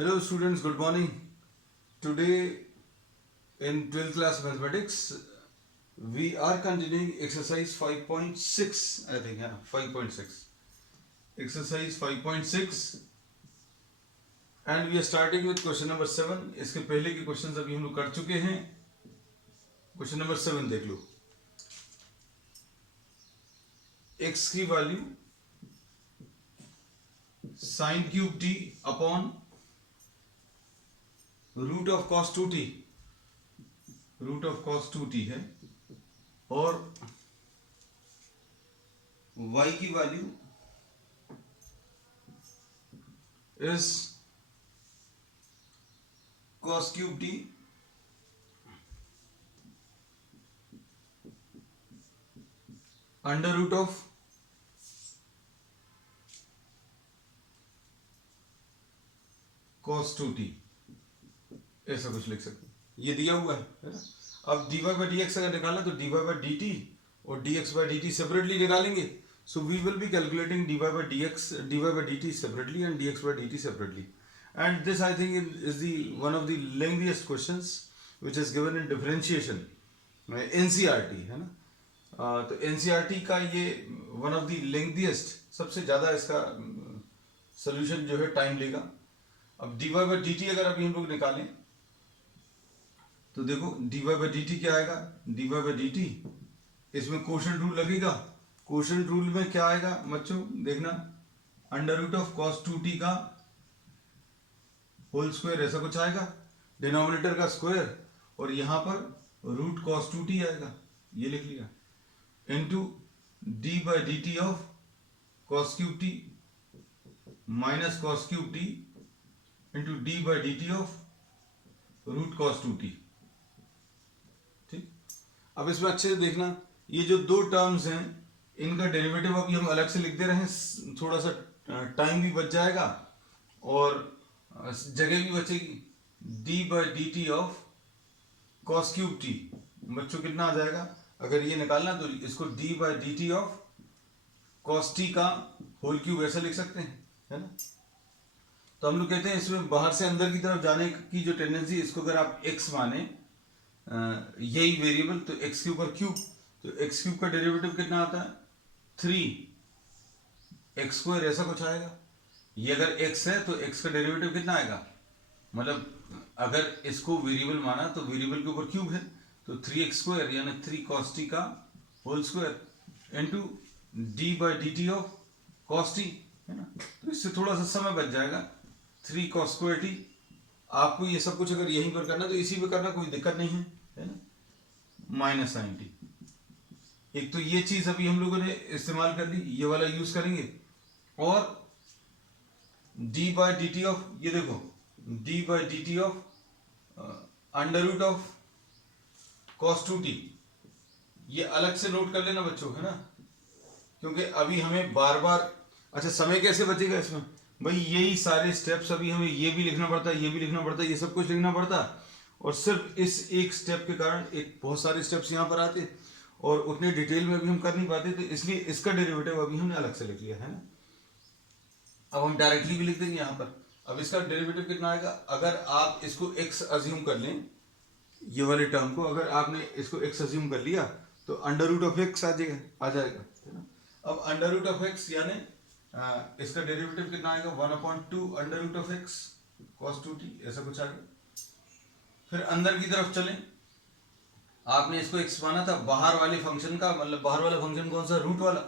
Hello students, good morning. Today in 12th class mathematics we are continuing exercise 5.6, I think, yeah, 5.6. Exercise 5.6 and we are starting with question number 7. इसके पहले के questions अभी हम लोग कर चुके हैं. क्वेश्चन नंबर 7 देख लो. x की value sin cube t upon root of cos 2t, root of cos 2t है और y की value is cos cube t under root of cos 2t, ऐसा कुछ लिख सकते हैं. ये दिया हुआ है ना. अब dy by dx अगर निकालना तो dy by dt और dx by dt सेपरेटली निकालेंगे. So we will be calculating dy by dt separately and dx by dt separately. And this I think is the one of the lengthiest questions which is given in differentiation, NCERT है ना. तो NCERT का ये one of the lengthiest, सबसे ज़्यादा इसका solution जो है टाइम लेगा. अब dy by dt अगर अभी हम लोग निकालें तो देखो dy by dt क्या आएगा. dy by dt इसमें कोशेंट रूल लगेगा. कोशेंट रूल में क्या आएगा बच्चों देखना, under root of cos 2t का होल स्क्वायर, ऐसा कुछ आएगा. डिनोमिनेटर का स्क्वायर और यहां पर रूट cos 2t आएगा, ये लिख लिया, into d by dt of cos cube t minus cos cube t into d by dt of root cos 2t. ठीक. अब इसमें अच्छे से देखना, ये जो दो टर्म्स हैं इनका डेरिवेटिव अभी हम अलग से लिख दे रहे हैं. थोड़ा सा टाइम भी बच जाएगा और जगह भी बचेगी. d by dt of cos cube t बच्चों कितना आ जाएगा. अगर ये निकालना तो इसको d by dt of cos t का होल क्यूब ऐसा लिख सकते हैं, है ना. तो हम लोग कहते हैं इसमें बाहर से अंदर की तरफ जाने की जो टेंडेंसी, इसको अगर आप x माने यही वेरिएबल, तो x के ऊपर क्यूब, तो x क्यूब का डेरिवेटिव कितना आता है 3x स्क्वायर, ऐसा कुछ आएगा. ये अगर x है तो x का डेरिवेटिव कितना आएगा, मतलब अगर इसको वेरिएबल माना तो वेरिएबल के ऊपर क्यूब है तो 3x स्क्वायर यानी 3 cos t का whole square into d by dt of cos t, है ना. तो इससे थोड़ा सा समय बच जाएगा. 3 cos स्क्वायर t. आपको ये सब कुछ अगर यहीं पर करना तो इसी पे करना, कोई दिक्कत नहीं है ना. Minus sine t. एक तो ये चीज अभी हम लोगों ने इस्तेमाल कर ली, ये वाला यूज करेंगे. और d by dt ऑफ, ये देखो d by dt of under root of cos 2t, ये अलग से नोट कर लेना बच्चों, है ना, क्योंकि अभी हमें बार बार. अच्छा, समय कैसे बचेगा इसमें भाई, यही सारे स्टेप्स अभी हमें ये भी लिखना पड़ता है, ये भी लिखना पड़ता है, ये सब कुछ लिखना पड़ता है. और सिर्फ इस एक स्टेप के कारण एक बहुत सारे स्टेप्स यहाँ पर आते और उतने डिटेल में भी हम कर नहीं पाते, तो इसलिए इसका डेरिवेटिव अभी हमने अलग से लिख लिया, है ना. अब हम डायरेक्टली भी लिख देंगे यहाँ पर. अब इसका डेरिवेटिव कितना आएगा, अगर आप इसको x अज्यूम कर लें, ये वाले टर्म को अगर आपने इसको x अज्यूम कर लिया तो अंडर रूट ऑफ x आ जाएगा, है ना. अब अंडर रूट ऑफ x यानी इसका डेरिवेटिव कितना आएगा 1/2 under root of x cos 2t, ऐसा कुछ आएगा. फिर अंदर की तरफ चलें, आपने इसको x माना था बाहर वाले फंक्शन का, मतलब बाहर वाला फंक्शन कौन सा, रूट वाला,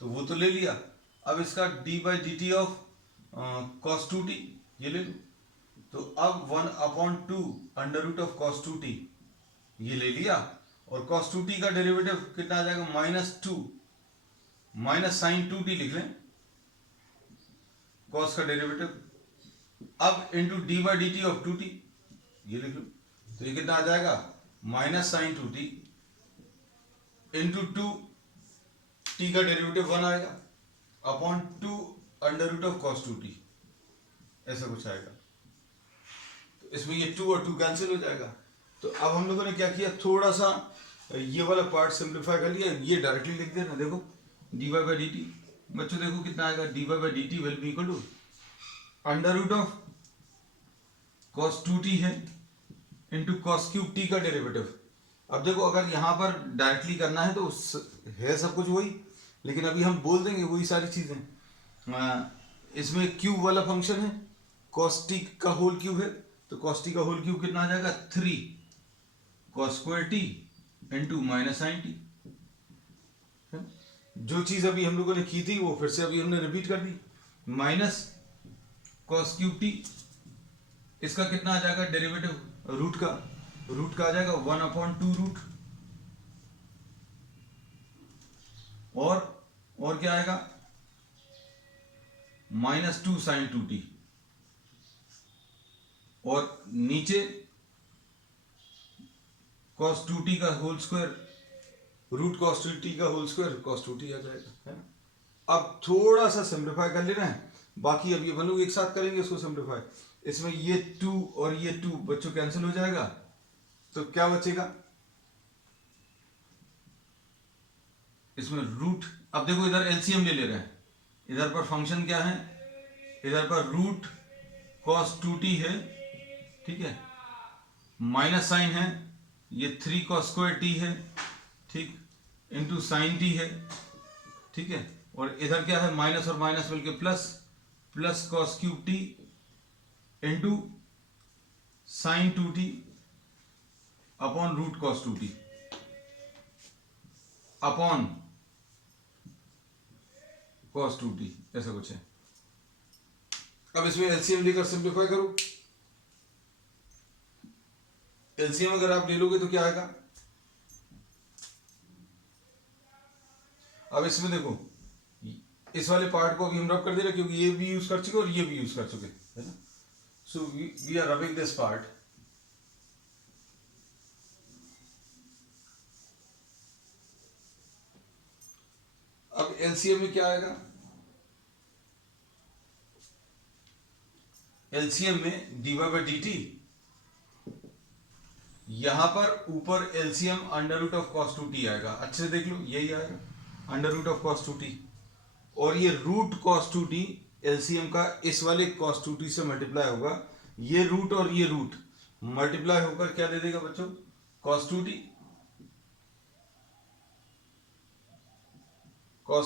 तो वो तो ले लिया. अब इसका d by dt of cos 2t ये ले लो. तो अब 1/2 under root of cos 2t ये ले लिया और cos 2t का डेरिवेटिव कितना आ जाएगा -2 माइनस साइन 2t लिख लें, cos का डेरिवेटिव. अब into d by dt of 2t ये लिख लो, तो ये कितना आ जाएगा minus sine 2t into 2 t का डेरिवेटिव 1 आएगा upon 2 under root of cos 2t, ऐसा कुछ आएगा. तो इसमें ये 2 और 2 कैंसिल हो जाएगा. तो अब हम लोगों ने क्या किया, थोड़ा सा ये वाला पार्ट सिंप्लीफाई कर लिया, ये डायरेक्टली लिख देना. देखो dy by dt बच्चों देखो कितना आएगा, dy by dt will be equal to under root of cos 2t है इंटू कॉस क्यूब टी का डेरिवेटिव। अब देखो अगर यहां पर डायरेक्टली करना है तो है सब कुछ वही, लेकिन अभी हम बोल देंगे वही सारी चीजें। इसमें क्यूब वाला फंक्शन है, कॉस टी का होल क्यूब है, तो कॉस टी का होल क्यूब कितना आ जाएगा 3 cos square t into minus sine t. जो चीज अभी हम लोगों ने की थी वो फिर से अभी हमने रिपीट कर दी। माइनस कॉस क्यूब टी, इसका कितना आ जाएगा डेरिवेटिव रूट का आ जाएगा 1/2 रूट, और क्या आएगा -2 साइन 2t, और नीचे cos 2t का whole square root cos 2t का होल स्क्वायर cos 2t आ जाएगा, है ना। अब थोड़ा सा सिंप्लीफाई कर लेना है, बाकी अब ये हम लोग एक साथ करेंगे इसको सिंप्लीफाई। इसमें ये 2 और ये 2 बच्चों कैंसिल हो जाएगा, तो क्या बचेगा इसमें रूट। अब देखो इधर एलसीएम ले रहे हैं, इधर पर फंक्शन क्या है, इधर पर रूट cos 2t है, ठीक है, माइनस साइन है ये 3 cos स्क्वायर t है, ठीक, इंटू साइन t है, ठीक है, और इधर क्या है माइनस और माइनस मिलके plus cos cube t into sine 2t upon root cos 2t upon cos 2t, ऐसा कुछ है। अब इसमें एलसीएम लेकर सिंप्लीफाई करो। एलसीएम अगर आप ले लोगे तो क्या आएगा, अब इसमें देखो इस वाले पार्ट को अभी हम रब कर दे रहे क्योंकि ये भी यूज कर चुके और ये भी यूज कर चुके, है ना। So we are rubbing this part. अब एलसीएम में क्या आएगा, एलसीएम में डीवाई बाई डी टी, यहां पर ऊपर LCM under root of cos 2t आएगा, अच्छे से देख लो यही आएगा under root of cos 2t, और ये रूट cos 2t एलसीएम का इस वाले cos 2t से मल्टीप्लाई होगा, ये रूट और ये रूट मल्टीप्लाई होकर क्या दे देगा बच्चों cos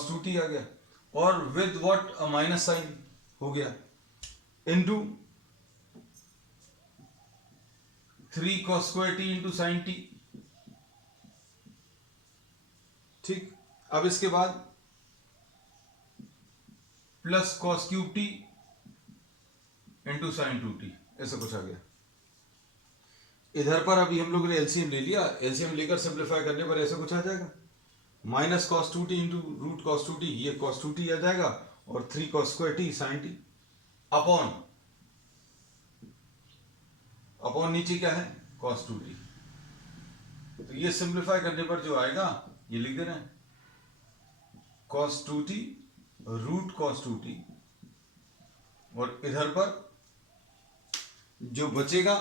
2t आ गया, और विद व्हाट माइनस साइन हो गया into 3 cos square t into sign t, ठीक। अब इसके बाद plus cos cube t into sine 2t, ऐसा कुछ आ गया। इधर पर अभी हम लोगों ने एलसीएम ले लिया, एलसीएम लेकर सिंप्लीफाई करने पर ऐसा कुछ आ जाएगा minus cos 2t into root cos 2t, ये cos 2t आ जाएगा, और 3 cos square t sine t upon नीचे क्या है cos 2t। तो ये सिंप्लीफाई करने पर जो आएगा ये लिख दे रहे हैं cos 2t root cos 2t, और इधर पर जो बचेगा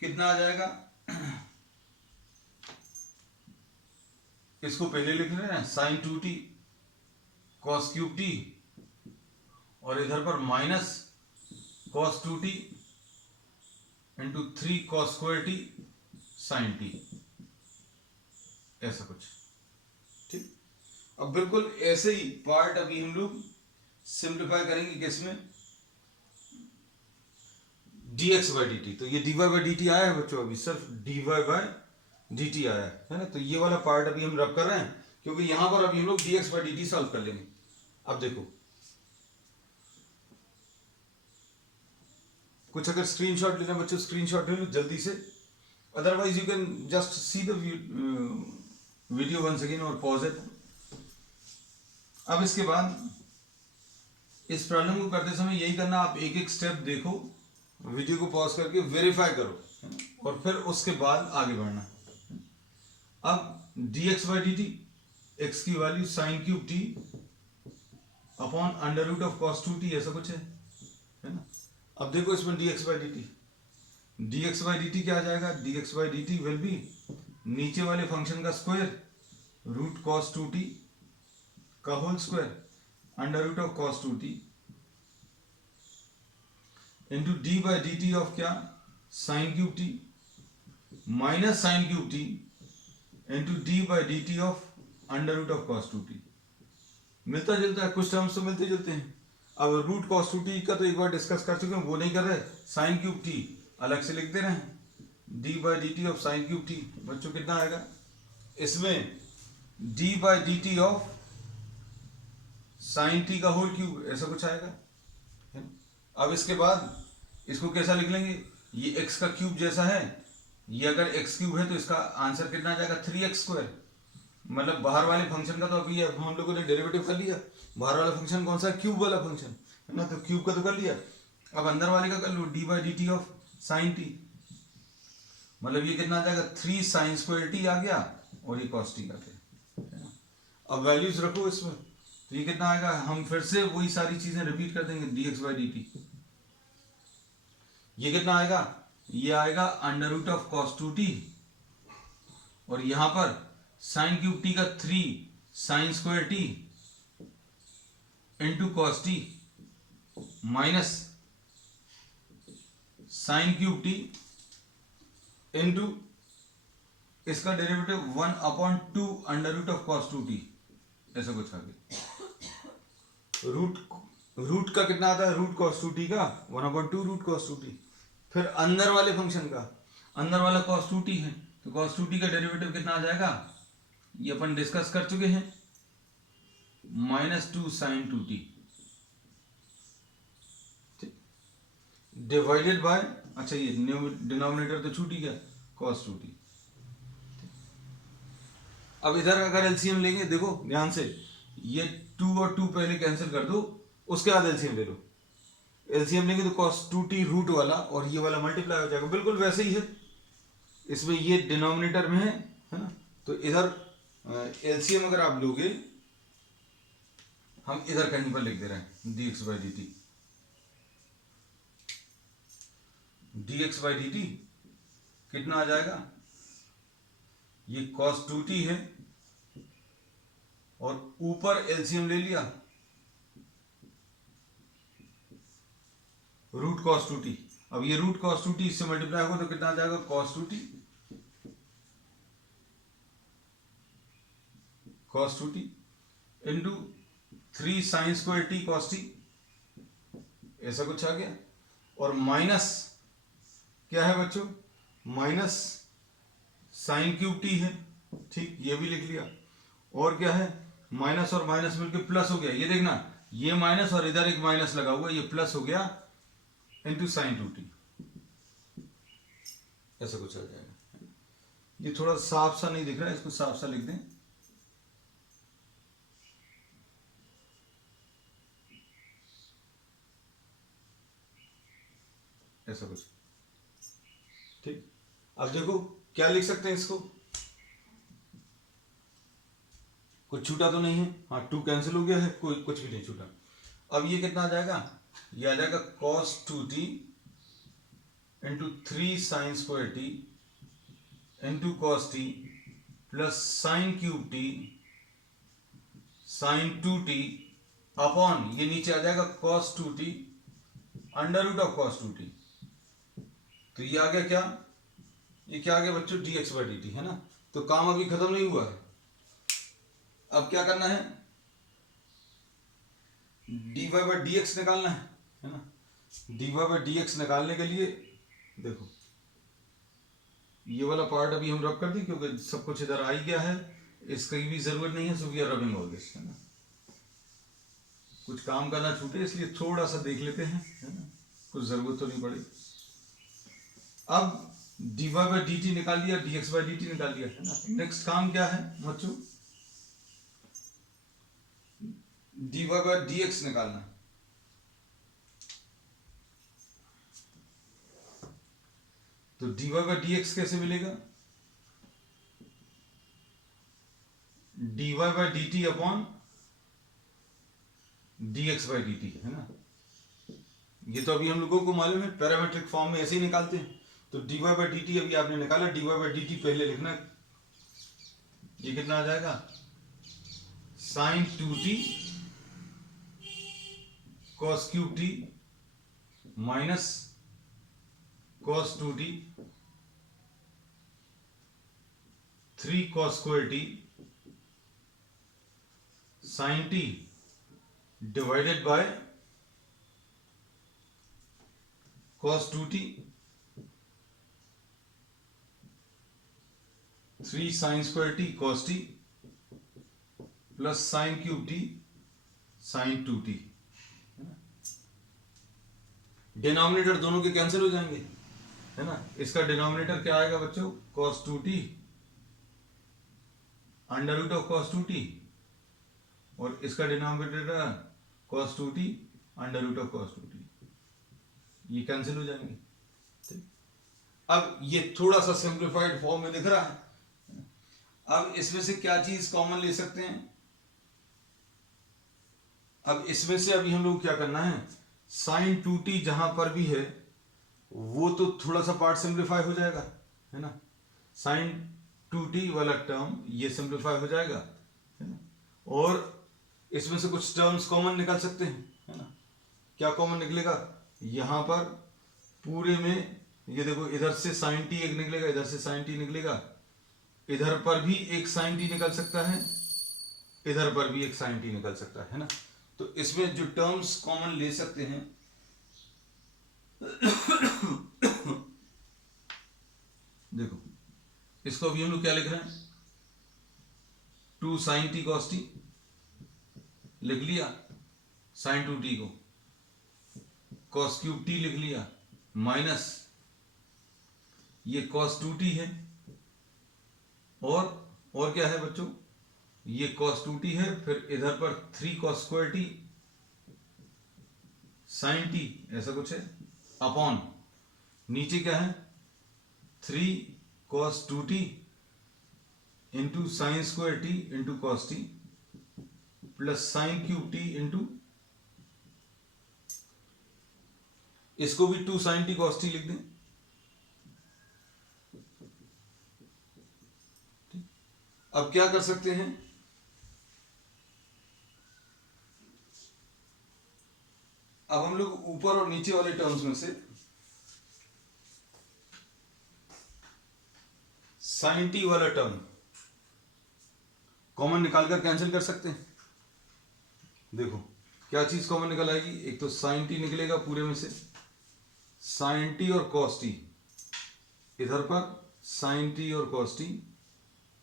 कितना आ जाएगा, इसको पहले लिख रहे हैं sign 2t cos cube t, और इधर पर minus cos 2t into 3 cos square t sine t, ऐसा कुछ, ठीक। अब बिल्कुल ऐसे ही पार्ट अभी हम लोग सिंप्लीफाई करेंगे किसमें, dx बाई डी टी। तो ये dy बाई डी टी आया है बच्चों, अभी सिर्फ dy बाई डी टी आया है ना। तो ये वाला पार्ट अभी हम रब कर रहे हैं क्योंकि यहां पर अभी हम लोग dx by d T solve कर लेंगे। अब देखो कुछ अगर स्क्रीनशॉट लेना बच्चों स्क्रीनशॉट ले लो जल्दी से, otherwise you can just see the video once again और पॉज इट। अब इसके बाद इस प्रॉब्लम को करते समय यही करना, आप एक एक स्टेप देखो, वीडियो को पॉज करके वेरीफाई करो और फिर उसके बाद आगे बढ़ना। अब dx by d t, x की value sine cube t upon under root of cos 2t, ऐसा कुछ है ना। अब देखो इसमें dx by d t, dx by d t क्या आ जाएगा, dx by d t will be नीचे वाले फंक्शन का स्क्वायर रूट cos 2t का whole square under root of cos 2t into d by d t of क्या, sine cube t, minus sine cube t into d by d t of under root of cos two t. मिलता जुलता है, कुछ terms तो मिलते जुलते हैं। अब रूट कॉस टू टी का तो एक बार डिस्कस कर चुके हैं, वो नहीं कर रहे। साइन क्यूब टी अलग से लिख दे रहे हैं, D by d t of sign cube T. बच्चों कितना आएगा इसमें, D by d t of sine t का होल क्यूब, ऐसा कुछ आएगा। अब इसके बाद इसको कैसा लिख लेंगे, ये एक्स का क्यूब जैसा है, ये अगर एक्स क्यूब है तो इसका आंसर कितना आ जाएगा 3x²। मतलब बाहर वाले फंक्शन का तो अभी हम लोगों ने डेरिवेटिव कर लिया। बाहर वाला फंक्शन कौन सा है, क्यूब वाला फंक्शन है ना, तो क्यूब का तो कर लिया। अब अंदर वाले का कर लो, d by d t of sine t, मतलब ये कितना आ जाएगा 3 साइन स्क्वायर टी आ गया और ये कॉस टी आ गया। अब वैल्यूज रखो इसमें, तो ये कितना आएगा, हम फिर से वही सारी चीजें रिपीट कर देंगे, d x by d t. ये कितना आएगा, ये आएगा under root of cos two t, और यहां पर साइन क्यूब टी का 3 sine square t into cos t minus sine cube t into इसका derivative 1/2 under root of cos two t, ऐसा कुछ आ गया। रूट का कितना आता है, रूट कॉस टू टी का 1/2 रूट कॉस टू टी। फिर अंदर वाले फंक्शन का, अंदर वाला कॉस टू टी है, तो कॉस टू टी का डेरिवेटिव कितना आ जाएगा, ये अपन डिस्कस कर चुके हैं, -2 sign two T divided by, अच्छा ये डिनोमिनेटर तो छूट ही गया, कॉस टू टी। अब इधर अगर एलसीएम लेंगे, देखो ध्यान से, ये 2 और 2 पहले कैंसिल कर दो, उसके बाद एलसीएम ले लो। एलसीएम लेंगे तो कॉस टू टी रूट वाला और ये वाला मल्टीप्लाई हो जाएगा, बिल्कुल वैसे ही है। इसमें ये डिनोमिनेटर में है ना, तो इधर एलसीएम अगर आप लोगे, हम इधर कहीं पर लिख दे रहे हैं D x by d T, D x by d T कितना आ जाएगा, ये कॉस टू टी है और ऊपर एलसीएम ले लिया रूट कॉस टू टी। अब ये रूट कॉस टू टी इससे मल्टीप्लाई होगा तो कितना आ जाएगा, cos two t into 3 sine square t cos t, ऐसा कुछ आ गया। और माइनस क्या है बच्चों, माइनस साइन क्यूब टी है, ठीक, ये भी लिख लिया। और क्या है, माइनस और माइनस मिलकर प्लस हो गया, ये देखना, ये माइनस और इधर एक माइनस लगा हुआ, ये प्लस हो गया इंटू साइन टू टी, ऐसा कुछ आ जाएगा। ये थोड़ा साफ सा नहीं दिख रहा है, इसको साफ सा लिख दें, ऐसा कुछ, ठीक। अब देखो क्या लिख सकते हैं इसको, कुछ छूटा तो नहीं है, हाँ 2 कैंसिल हो गया है, कोई कुछ भी नहीं छूटा। अब ये कितना आ जाएगा, ये आ जाएगा cos two t into 3 sine square t into cos t plus sine cube t sine two t upon, ये नीचे आ जाएगा cos two t under root of cos two t. तो ये आ गया क्या, ये क्या आ गया बच्चों, D x by d t, है ना। तो काम अभी खत्म नहीं हुआ है, अब क्या करना है, d y by d x निकालना है ना। D y by d x निकालने के लिए देखो, ये वाला पार्ट अभी हम रब कर दें क्योंकि सब कुछ इधर आ ही गया है, इसकी भी जरूरत नहीं है, so we are rubbing all this, है ना। कुछ काम करना छूटे इसलिए थोड़ा सा देख लेते हैं, है ना, कुछ जरूरत तो नहीं पड़ी। अब d y by d t निकाल लिया, d x by d t निकाल लिया, है ना। नेक्स्ट काम क्या है बच्चों, d y by d x निकालना। तो d y by d x कैसे मिलेगा, d y by d t upon d x by d t, है ना। ये तो अभी हम लोगों को मालूम है, पैरामेट्रिक फॉर्म में ऐसे ही निकालते हैं। तो d y by d t अभी आपने निकाला, d y by d t पहले लिखना, ये कितना आ जाएगा, sine two t cos cube t minus cos 2t 3 cos square t sin t divided by cos 2t 3 sin square t cos t plus sin cube t sin 2t। Denominator दोनों के cancel हो जाएंगे, है ना। इसका denominator क्या आएगा बच्चों, cos 2t under root of cos 2t, और इसका denominator cos 2t under root of cos 2t, ये कैंसिल हो जाएंगे। ठीक, अब ये थोड़ा सा सिंप्लीफाइड फॉर्म में दिख रहा है। अब इसमें से क्या चीज कॉमन ले सकते हैं, अब इसमें से अभी हम लोग क्या करना है, साइन 2t जहां पर भी है वो तो थोड़ा सा पार्ट सिंप्लीफाई हो जाएगा, है ना। साइन 2t वाला टर्म ये सिंप्लीफाई हो जाएगा, है ना। और इसमें से कुछ टर्म्स कॉमन निकाल सकते हैं, है ना। क्या कॉमन निकलेगा, यहां पर पूरे में ये देखो, इधर से साइन t एक निकलेगा, इधर से साइन t निकलेगा, इधर पर भी एक साइन t निकल सकता है, इधर पर भी एक साइन t निकल सकता है ना। तो इसमें जो टर्म्स कॉमन ले सकते हैं देखो, इसको अभी हम लोग क्या लिख रहे हैं, 2 sin t cos t लिख लिया, sin 2t को cos क्यूब t लिख लिया, माइनस ये cos 2t है, और क्या है बच्चों, ये cos 2t है, फिर इधर पर 3 cos square t sin t ऐसा कुछ है, अपॉन नीचे क्या है 3 cos 2t into sine square t into cos t plus sine cube t into, इसको भी 2 sin t cos t लिख दें। अब क्या कर सकते हैं, अब हम लोग ऊपर और नीचे वाले टर्म्स में से साइन टी वाला टर्म कॉमन निकालकर कैंसिल कर सकते हैं। देखो क्या चीज कॉमन निकल आएगी, एक तो साइन टी निकलेगा पूरे में से, साइन टी और कॉस टी, इधर पर साइन टी और कॉस टी,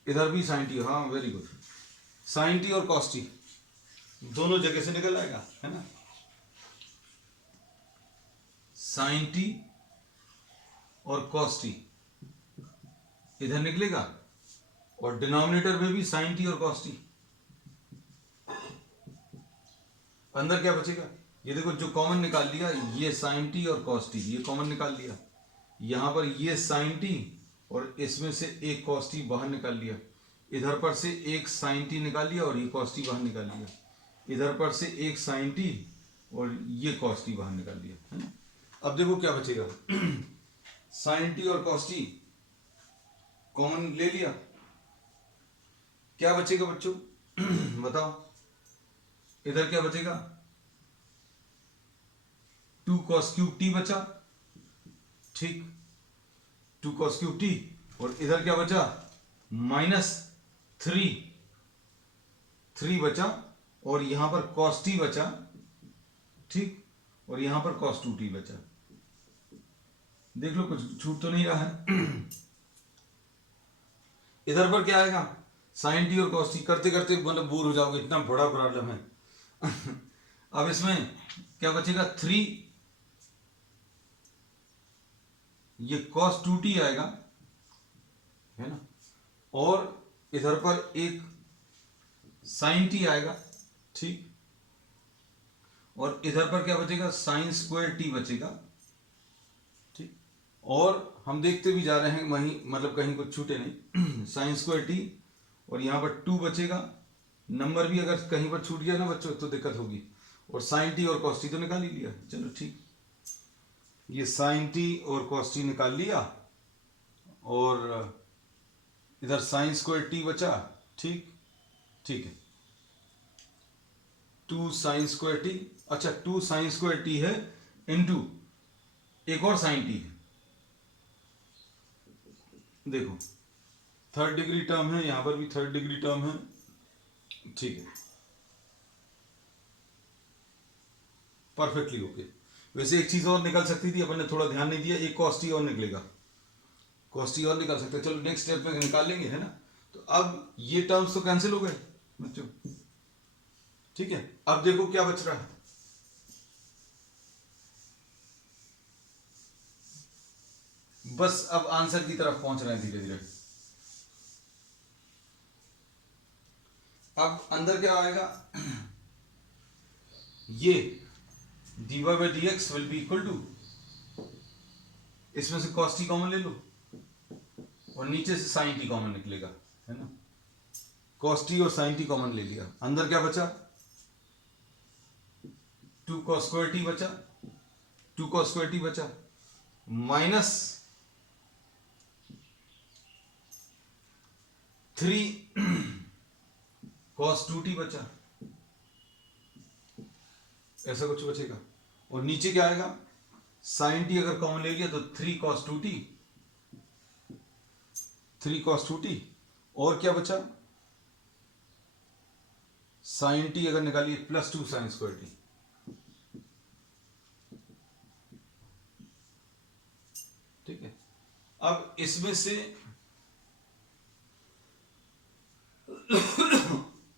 इधर भी साइन टी, हाँ वेरी गुड, साइन टी और कॉस टी दोनों जगह से निकल आएगा, है ना। साइन टी और कॉस टी इधर निकलेगा, और डिनोमिनेटर में भी साइन टी और कॉस टी, अंदर क्या बचेगा, ये देखो जो कॉमन निकाल लिया, ये साइन टी और कॉस टी ये कॉमन निकाल लिया, यहां पर ये साइन टी और इसमें से एक कॉस टी बाहर निकाल लिया, इधर पर से एक साइन टी निकाल लिया और ये कॉस टी बाहर निकाल लिया, इधर पर से एक साइन टी और ये कॉस टी बाहर निकाल लिया, है ना। अब देखो क्या बचेगा, साइन टी और कॉस टी कॉमन ले लिया, क्या बचेगा बच्चों बताओ, इधर क्या बचेगा, 2 cos क्यूब टी बचा, ठीक, 2 cos क्यूब टी, और इधर क्या बचा, माइनस 3 बचा, और यहां पर cos टी बचा, ठीक, और यहां पर cos 2t बचा। देख लो कुछ छूट तो नहीं रहा है। इधर पर क्या आएगा, साइन टी और cos टी, करते करते मतलब बोर हो जाओगे, इतना बड़ा प्रॉब्लम है। अब इसमें क्या बचेगा, 3, ये cos 2t आएगा, है ना, और इधर पर एक sin t आएगा, ठीक, और इधर पर क्या बचेगा, साइन स्क्वायर t बचेगा, ठीक, और हम देखते भी जा रहे हैं वहीं, मतलब कहीं कुछ छूटे नहीं। साइन स्क्वायर t और यहाँ पर 2 बचेगा, नंबर भी अगर कहीं पर छूट गया ना बच्चों तो दिक्कत होगी, और साइन टी और cos टी तो निकाल ही लिया, चलो ठीक, ये साइन टी और cos टी निकाल लिया, और इधर साइन स्क्वायर t बचा, ठीक, ठीक है, 2 साइन स्क्वायर t, अच्छा 2 साइन स्क्वायर t है इंटू एक और साइन टी है, देखो थर्ड डिग्री टर्म है, यहां पर भी थर्ड डिग्री टर्म है, ठीक है, परफेक्टली ओके। वैसे एक चीज और निकल सकती थी, अपन ने थोड़ा ध्यान नहीं दिया, एक कॉस टी और निकलेगा, कॉस टी और निकाल सकते हैं, चलो नेक्स्ट स्टेप में निकाल लेंगे, है ना। तो अब ये टर्म्स तो कैंसिल हो गए बच्चों, ठीक है। अब देखो क्या बच रहा है, बस अब आंसर की तरफ पहुंच रहे हैं धीरे धीरे। अब अंदर क्या आएगा, ये dy by dx will be equal to, इसमें से cos t कॉमन ले लो और नीचे से sin t कॉमन निकलेगा, है ना। cos t और sin t कॉमन ले लिया, अंदर क्या बचा, 2 cos square t बचा, 2 cos square t बचा, माइनस 3 cos 2t बचा, ऐसा कुछ बचेगा। और नीचे क्या आएगा, sin t अगर कॉमन ले लिया तो 3 cos 2t, 3 cos 2t, और क्या बचा, sin t अगर निकालिए प्लस 2 sin स्क्वायर t, ठीक है। अब इसमें से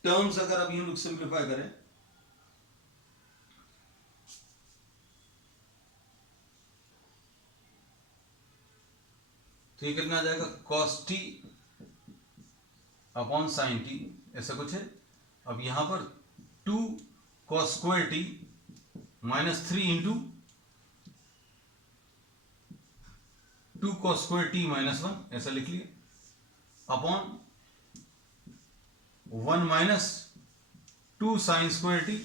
टर्म्स अगर अभी हम लोग सिंप्लीफाई करें, तो ये कितना आ जाएगा, cos t upon sin t, ऐसा कुछ है। अब यहां पर 2 cos square t minus 3 into 2 cos square t minus 1, ऐसा लिख लिया, upon 1 minus 2 sin square t।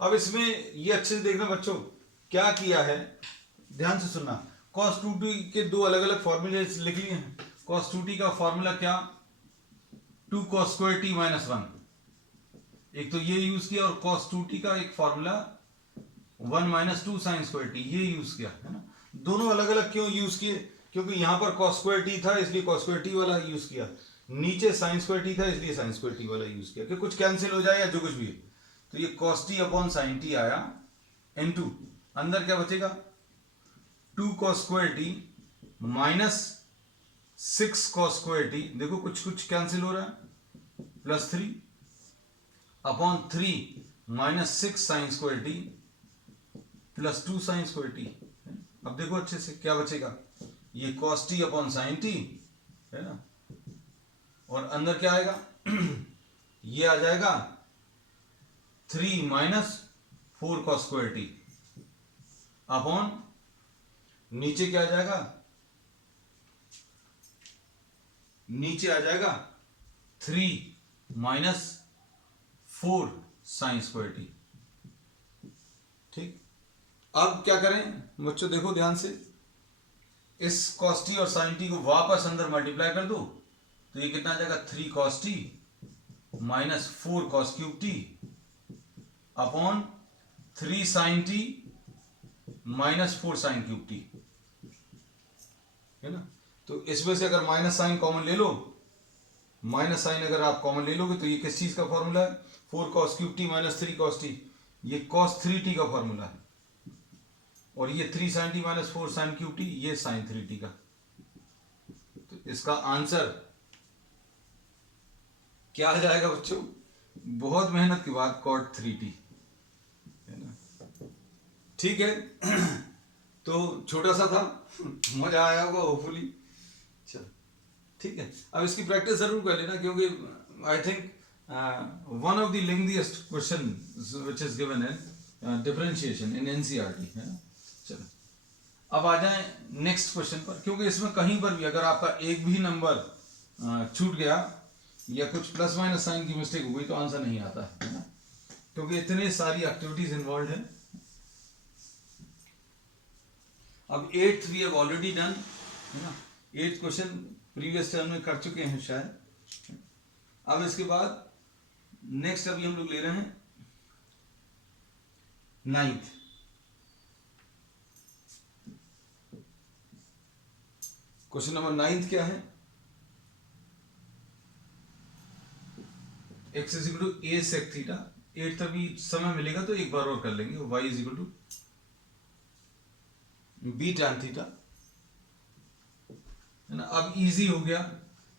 अब इसमें ये अच्छे से देखना बच्चों, क्या किया है, ध्यान से सुनना। cos 2t के दो अलग अलग फॉर्मूले लिख लिए हैं। cos 2t का फॉर्मूला क्या, 2 cos स्क्वायर t माइनस 1, एक तो ये यूज किया, और cos 2t का एक formula 1 minus 2 sin square t, ये यूज किया, है ना। दोनों अलग अलग क्यों यूज किए, क्योंकि यहां पर cos स्क्वायर t था इसलिए cos स्क्वायर t वाला यूज किया, नीचे sin स्क्वायर t था इसलिए sin स्क्वायर t वाला यूज किया, कि कुछ कैंसिल हो जाए या जो कुछ भी है। तो ये cos t upon sin t आया इनटू, अंदर क्या बचेगा, 2 cos square t minus 6 cos square t, देखो कुछ कुछ कैंसिल हो रहा है, plus 3 upon 3 minus 6 sin square t plus 2 sin square t। अब देखो अच्छे से क्या बचेगा, ये cos t upon sin t, है ना, और अंदर क्या आएगा ये आ जाएगा 3 minus 4 cos square t upon, नीचे क्या आ जाएगा, नीचे आ जाएगा 3 माइनस 4 sin स्क्वायर t, ठीक। अब क्या करें बच्चों, देखो ध्यान से, इस cos t और sin t को वापस अंदर मल्टीप्लाई कर दो, तो ये कितना आ जाएगा, 3 cos t minus 4 cos cube t upon 3 sin t minus 4 sin cube t, है ना। तो इसमें से अगर माइनस साइन कॉमन ले लो, माइनस साइन अगर आप कॉमन ले लोगे तो ये किस चीज का फॉर्मूला है, 4 cos cube t minus 3 cos t, ये cos 3t का फॉर्मूला है, और ये 3 sin t minus 4 sin cube t, ये sin 3t का। तो इसका आंसर क्या आ जाएगा बच्चों, बहुत मेहनत के बाद cot 3t, है ना, ठीक है। तो छोटा सा था, मजा आया होगा होपफुली, चलो ठीक है। अब इसकी प्रैक्टिस जरूर कर लेना, क्योंकि I think one of the lengthiest question which is given in differentiation in NCERT, है ना। चलो अब आ जाएं नेक्स्ट क्वेश्चन पर, क्योंकि इसमें कहीं पर भी अगर आपका एक भी नंबर छूट गया या कुछ प्लस माइनस साइन की मिस्टेक हो गई तो आंसर नहीं आता है ना, क्योंकि इतनी सारी एक्टिविटीज इन्वॉल्व है। अब 8th we have already done, है ना, 8th क्वेश्चन प्रीवियस टर्म में कर चुके हैं शायद। अब इसके बाद नेक्स्ट अभी हम लोग ले रहे हैं नाइन्थ। क्वेश्चन नंबर 9 क्या है? x is equal to a sec theta. 8 अभी समय मिलेगा तो एक बार और कर लेंगे। y is equal to b tan theta, है ना। अब इजी हो गया।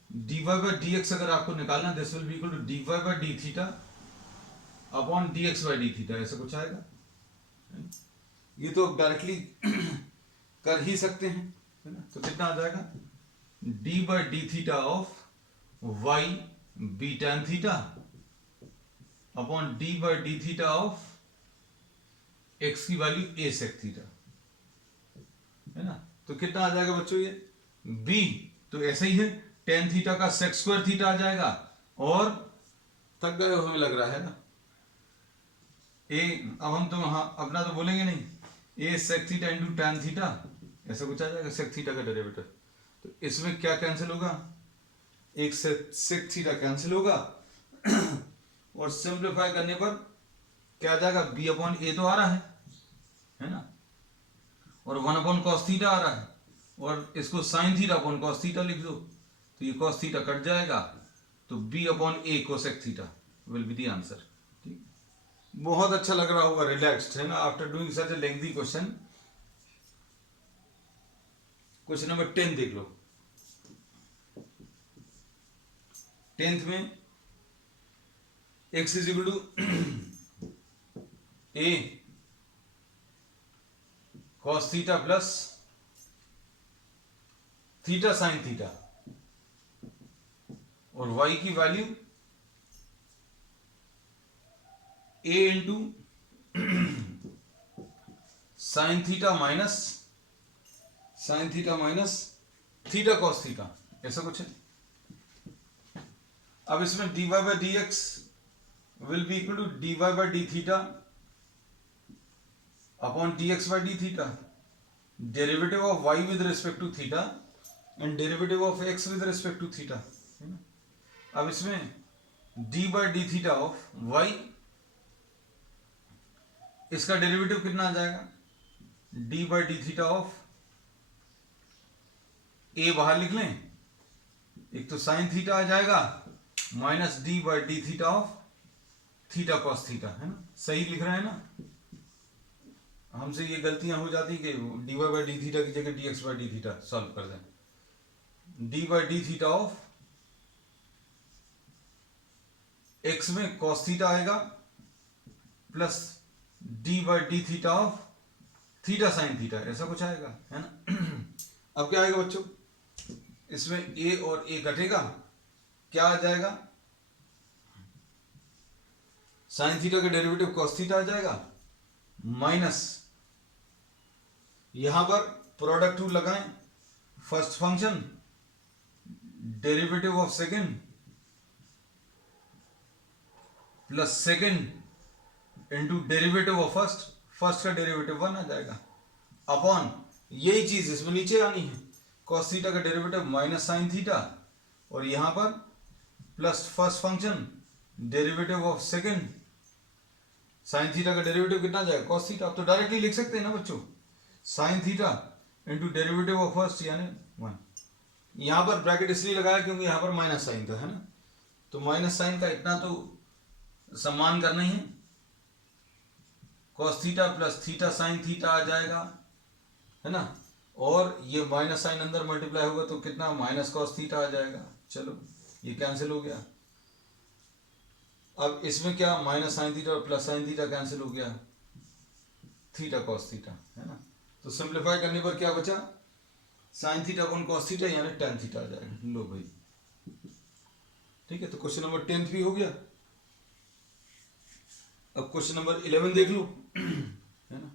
dy बाई डी एक्स अगर आपको निकालना, this will be equal to dy by d theta upon dx by d theta, ऐसा कुछ आएगा। ये तो डायरेक्टली कर ही सकते हैं, है ना। तो कितना आ जाएगा? d by d theta of y b tan theta upon d by d theta of x की वैल्यू a sec थीटा, है ना। तो कितना आ जाएगा बच्चों? ये b तो ऐसा ही है, tan थीटा का sec स्क्वायर थीटा आ जाएगा। और थक गए हो हमें लग रहा है ना। अब हम तो अपना तो बोलेंगे नहीं, a sec theta into tan theta, ऐसा कुछ आ जाएगा। sec थीटा का डेरिवेटिव, तो इसमें क्या कैंसिल होगा? एक से sec थीटा कैंसिल होगा और सिंप्लीफाई करने पर क्या आ जाएगा? b अपॉन a तो आ रहा है ना, और 1 अपॉन कॉस थीटा आ रहा है, और इसको sine theta upon cos theta लिख दो, तो ये कॉस थीटा कट जाएगा, तो b अपॉन a cosec theta will be the answer. ठीक, बहुत अच्छा लग रहा होगा, रिलैक्स्ड, है ना, after doing such a lengthy question. Question number 10 देख लो। 10th में x is equal to a cos theta plus theta sine theta, और y की value a into sine theta minus theta cos theta, ऐसा कुछ है। अब इसमें dy by d x will be equal to dy by d theta upon dx by d theta, derivative of y with respect to theta and derivative of x with respect to theta, है ना। अब इसमें d by d theta of y, इसका derivative कितना आ जाएगा? d by d theta of a बाहर लिख लें, एक तो साइन थीटा आ जाएगा minus d by d theta of theta cos theta, है ना। सही लिख रहे हैं ना। हमसे ये गलतियां हो जाती कि dy बाई डी थीटा की जगह dx by d theta solve कर दें। d by d theta of x में कॉस थीटा आएगा plus d by d theta of theta sine theta, ऐसा कुछ आएगा, है ना। अब क्या आएगा बच्चों? इसमें a और a कटेगा, क्या आ जाएगा? साइन थीटा का डेरिवेटिव कॉस थीटा आ जाएगा माइनस, यहां पर प्रोडक्ट टू लगाएं, first function derivative of second plus second into derivative of first, first का डेरिवेटिव 1 आ जाएगा अपॉन यही चीज इसमें नीचे आनी है, कॉस थीटा का डेरिवेटिव माइनस साइन थीटा, और यहां पर plus first function derivative of second, sine theta का डेरिवेटिव कितना जाएगा? Cos theta. आप तो डायरेक्टली लिख सकते हैं ना बच्चों, sine theta into derivative of first यानी 1। यहां पर ब्रैकेट इसलिए लगाया क्योंकि यहां पर माइनस साइन था, है ना। तो माइनस साइन का इतना तो सम्मान करना ही है, cos theta plus theta sine theta आ जाएगा, है ना, और ये माइनस साइन अंदर मल्टीप्लाई होगा तो कितना? माइनस कॉस थीटा आ जाएगा। चलो ये कैंसिल हो गया। अब इसमें क्या? माइनस साइन थीटा और प्लस साइन थीटा कैंसिल हो गया, थीटा कॉस थीटा, है ना। तो सिंप्लीफाई करने पर क्या बचा? Sine theta upon cos theta यानी टेन थीटा आ जाएगा। लो भाई, ठीक है। तो क्वेश्चन नंबर 10 भी हो गया। अब क्वेश्चन नंबर 11 देख लो, है ना।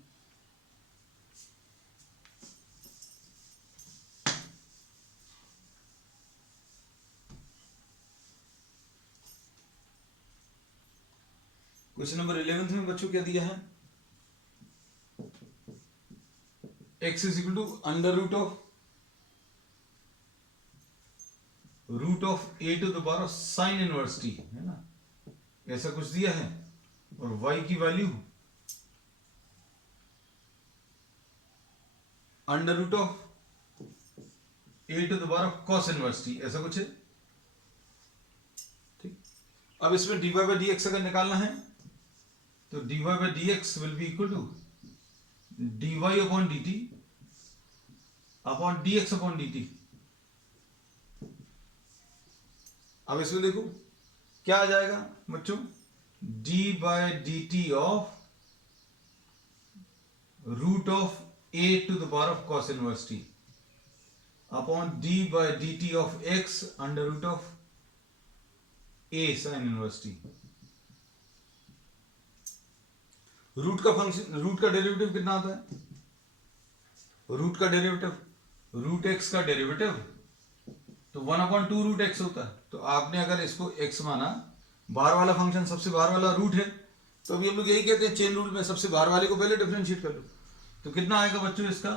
क्वेश्चन नंबर 11 में बच्चों क्या दिया है? x is equal to under root of a to the power sine inverse t, है ना, ऐसा कुछ दिया है। और y की value under root of a to the power of cos inverse t, ऐसा कुछ है। ठीक, अब इसमें dy बाई डी एक्स अगर निकालना है तो dy by d x will be equal to dy upon d t upon d x upon d t. अब इसमें देखो क्या आ जाएगा बच्चों, d by d t of root of a to the power of cos inverse t अपॉन d by d t of x under root of a sin inverse t। Root का function, root का derivative कितना आता है, root का derivative, root x का derivative तो 1/2 root x होता है। तो आपने अगर इसको x माना, बाहर वाला फंक्शन सबसे बाहर वाला रूट है, तो अभी हम लोग यही कहते हैं चेन रूल में सबसे बाहर वाले को पहले डिफरेंशिएट कर लो। तो कितना आएगा बच्चों इसका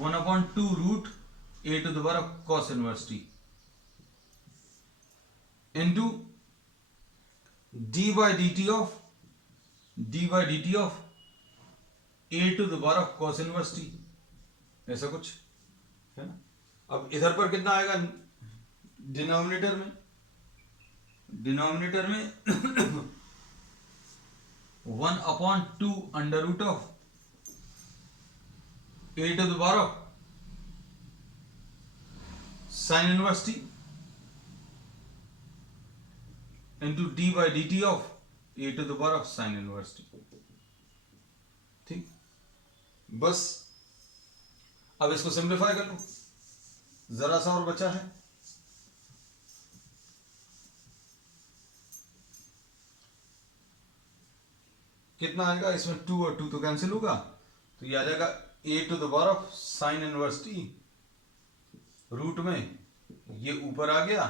1/2 root a to the power of cos inverse t into d by dt of a to the power of cos inverse t, ऐसा कुछ है ना। अब इधर पर कितना आएगा डिनोमिनेटर में 1/2 under root of a to the power of sine inverse t into d by d t of a to the power of sine inverse t। ठीक, बस अब इसको सिंप्लीफाई कर लो, जरा सा और बचा है। कितना आएगा इसमें 2 और 2 तो कैंसिल होगा, तो ये आ जाएगा a to the power of sine inverse t root में ये ऊपर आ गया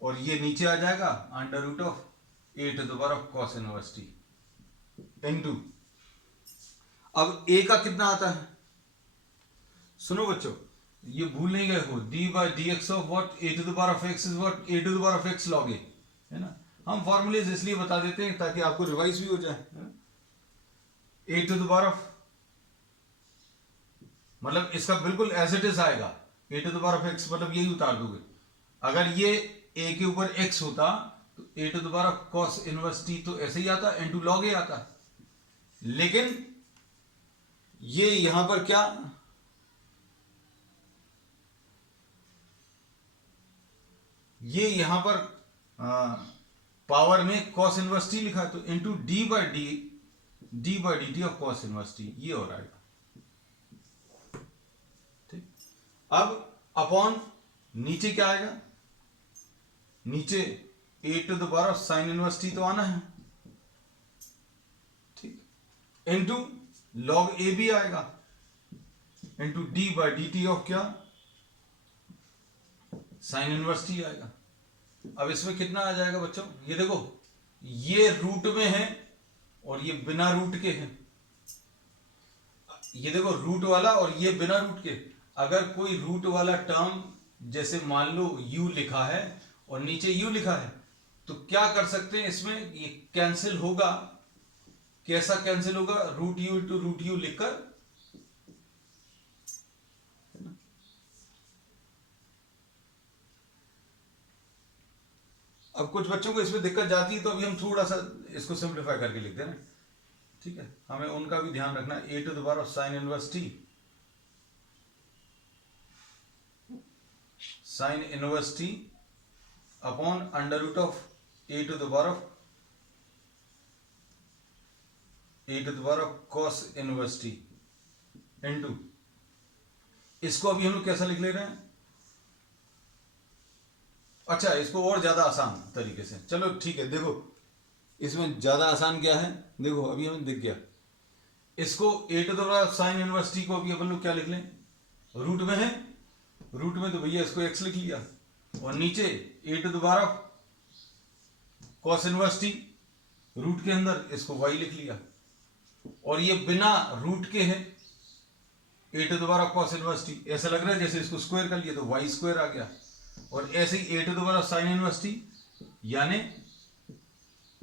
और ये नीचे आ जाएगा under root of a to the power of cos inverse t into, अब a का कितना आता है, सुनो बच्चों ये भूल नहीं गए हो, d by d x of what a to the power of x is what a to the power of x log a, है ना। हम फॉर्मूलेज इसलिए बता देते हैं ताकि आपको रिवाइज भी हो जाए। a to the power of, मतलब इसका बिल्कुल एज इट इज आएगा, a to the power of x मतलब यही उतार दोगे। अगर ये a के ऊपर x होता तो a to the power of cos inverse t तो ऐसे ही आता, इनटू log a आता। लेकिन ये यहां पर क्या, ये यहां पर पावर में cos इनवर्स t लिखा है तो into d by D of cos inverse t ये हो रहा है। ठीक, अब अपॉन नीचे क्या आएगा, नीचे a to the power of sine inverse t तो आना है, ठीक, इनटू log a भी आएगा into d by d t of क्या साइन इनवर्स t आएगा। अब इसमें कितना आ जाएगा बच्चों, ये देखो ये रूट में है और ये बिना रूट के है, ये देखो रूट वाला और ये बिना रूट के। अगर कोई रूट वाला टर्म जैसे मान लो u लिखा है और नीचे u लिखा है तो क्या कर सकते हैं, इसमें ये कैंसिल होगा। कैसा कैंसिल होगा, root u two root u लिखकर, अब कुछ बच्चों को इसमें दिक्कत जाती है तो अभी हम थोड़ा सा इसको सिंप्लीफाई करके लिखते हैं ना, ठीक है। हमें उनका भी ध्यान रखना, a to the power of sine inverse t, sine inverse t upon under root of a to the power of cos inverse t into, इसको अभी हम लोग कैसा लिख ले रहे हैं, अच्छा इसको और ज्यादा आसान तरीके से, चलो ठीक है। देखो इसमें ज्यादा आसान क्या है, देखो अभी हमें दिख गया, इसको a to the power of sine inverse t को अभी अपन लोग क्या लिख लें, रूट में है, रूट में तो भैया इसको x लिख लिया और नीचे a to the power of cos inverse t root के अंदर इसको y लिख लिया और ये बिना रूट के है a to the power of cos inverse t। ऐसा लग रहा है जैसे इसको स्क्वायर कर लिया तो y स्क्वायर आ गया और ऐसे ही a to the power of sine inverse t यानी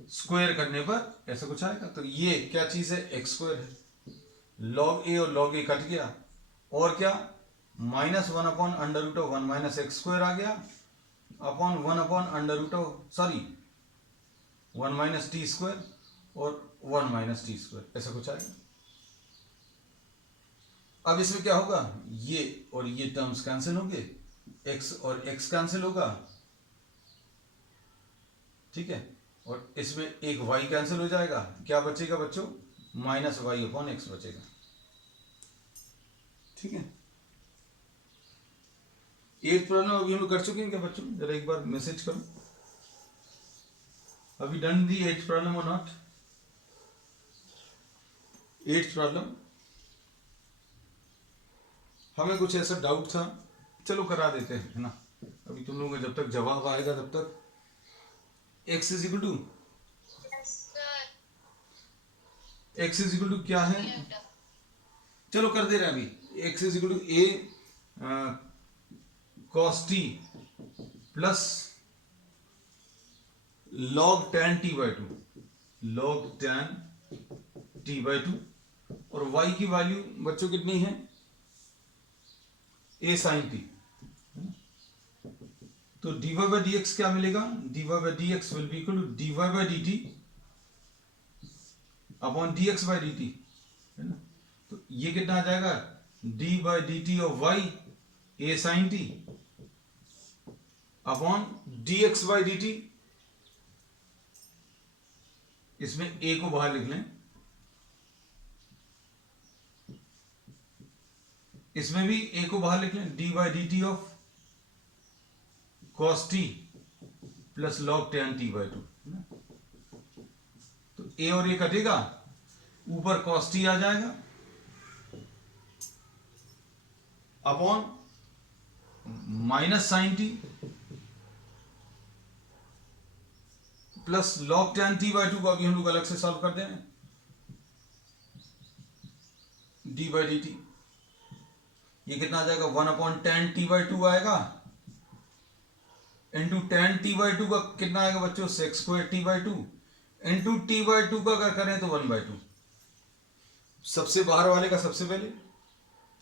स्क्वायर करने पर ऐसा कुछ आएगा। तो ये क्या चीज है, x स्क्वायर है, log a और log a कट गया और क्या, minus one upon under root of one minus x square आ गया upon one upon under root of one minus t square और वन माइनस टी स्क्वायर, ऐसा कुछ आएगा। अब इसमें क्या होगा, ये और ये टर्म्स कैंसिल होंगे, x और x कैंसिल होगा, ठीक है, और इसमें एक y कैंसिल हो जाएगा, क्या बचेगा बच्चों, माइनस वाई अपॉन एक्स बचेगा, ठीक है। एट प्रॉब्लम अभी हम लोग कर चुके हैं क्या बच्चों, जरा एक बार मैसेज करो, अभी डन दी एट प्रॉब्लम और नॉट, एट प्रॉब्लम हमें कुछ ऐसा डाउट था, चलो करा देते हैं, है ना। अभी तुम लोगों का जब तक जवाब आएगा तब तक x is equal to, x is equal to क्या है, चलो कर दे रहे हैं अभी, x is equal to a cos t plus log tan t by two, log tan t by two, और y की वैल्यू बच्चों कितनी है, a sin t, तो dy बाई डी एक्स क्या मिलेगा, dy by d x will be equal to dy by d t upon d x by d t, है ना। तो ये कितना आ जाएगा, d by d t of y a sine t upon d x by d t, इसमें a को बाहर लिख लें, इसमें भी a को बाहर लिख लें, D by d t of cos t plus log tan t by two, तो a और a कटेगा, ऊपर cos t आ जाएगा upon minus sine t plus log tan t by two को अभी हम लोग अलग से सॉल्व कर दें, d बाई डी टी, ये कितना आ जाएगा, one upon tan t by two आएगा into tan t by two का कितना आएगा बच्चों, sec square t by two into t by two का अगर करें तो वन बाई टू, सबसे बाहर वाले का सबसे पहले,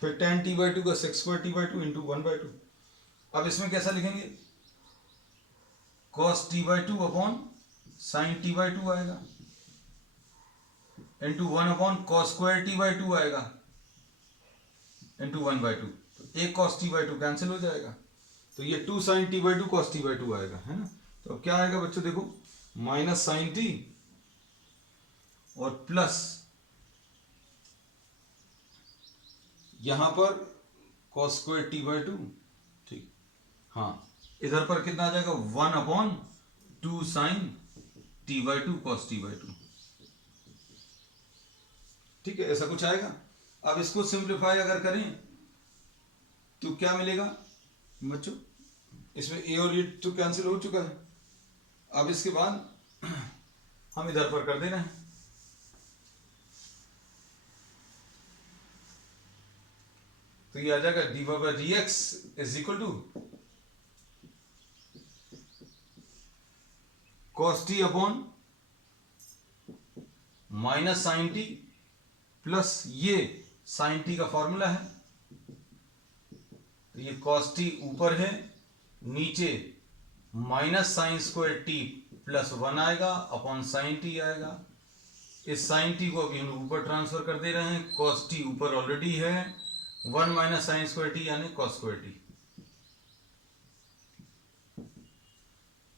फिर टेन टी बाई टू का sec square t by two into one by two. अब इसमें कैसा लिखेंगे, cos t by two upon sine t by two आएगा into one upon cos square t by two आएगा इंटू वन बाई टू, तो एक cos t by two cancel हो जाएगा, तो ये two sine t by two cos t by two आएगा, है ना। तो अब क्या आएगा बच्चों, देखो माइनस साइन टी और प्लस यहां पर cos square t by two, ठीक, हाँ, इधर पर कितना आ जाएगा, one upon two sine t by two cos t by two, ठीक है, ऐसा कुछ आएगा। अब इसको सिंप्लीफाई अगर करें तो क्या मिलेगा बच्चों, इसमें ए और ये तो कैंसिल हो चुका है, अब इसके बाद हम इधर पर कर देना है, तो ये आ जाएगा d y by d x is equal to cos t upon minus sine t plus ये साइन टी का फॉर्मूला है, तो ये कॉस टी ऊपर है, नीचे minus sine square t plus one आएगा अपॉन साइन टी आएगा, इस साइन टी को अभी हम ऊपर ट्रांसफर कर दे रहे हैं, कॉस टी ऊपर ऑलरेडी है, one minus sine square T यानी कॉस स्क्वायर टी,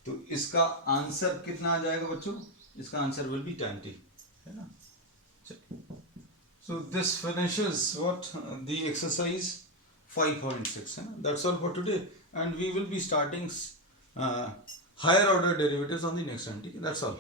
तो इसका आंसर कितना आ जाएगा बच्चों, इसका answer will be tan t, है ना। So this finishes what the exercise 5.6, है ना, that's all for today and we will be starting higher order derivatives on the next time, that's all.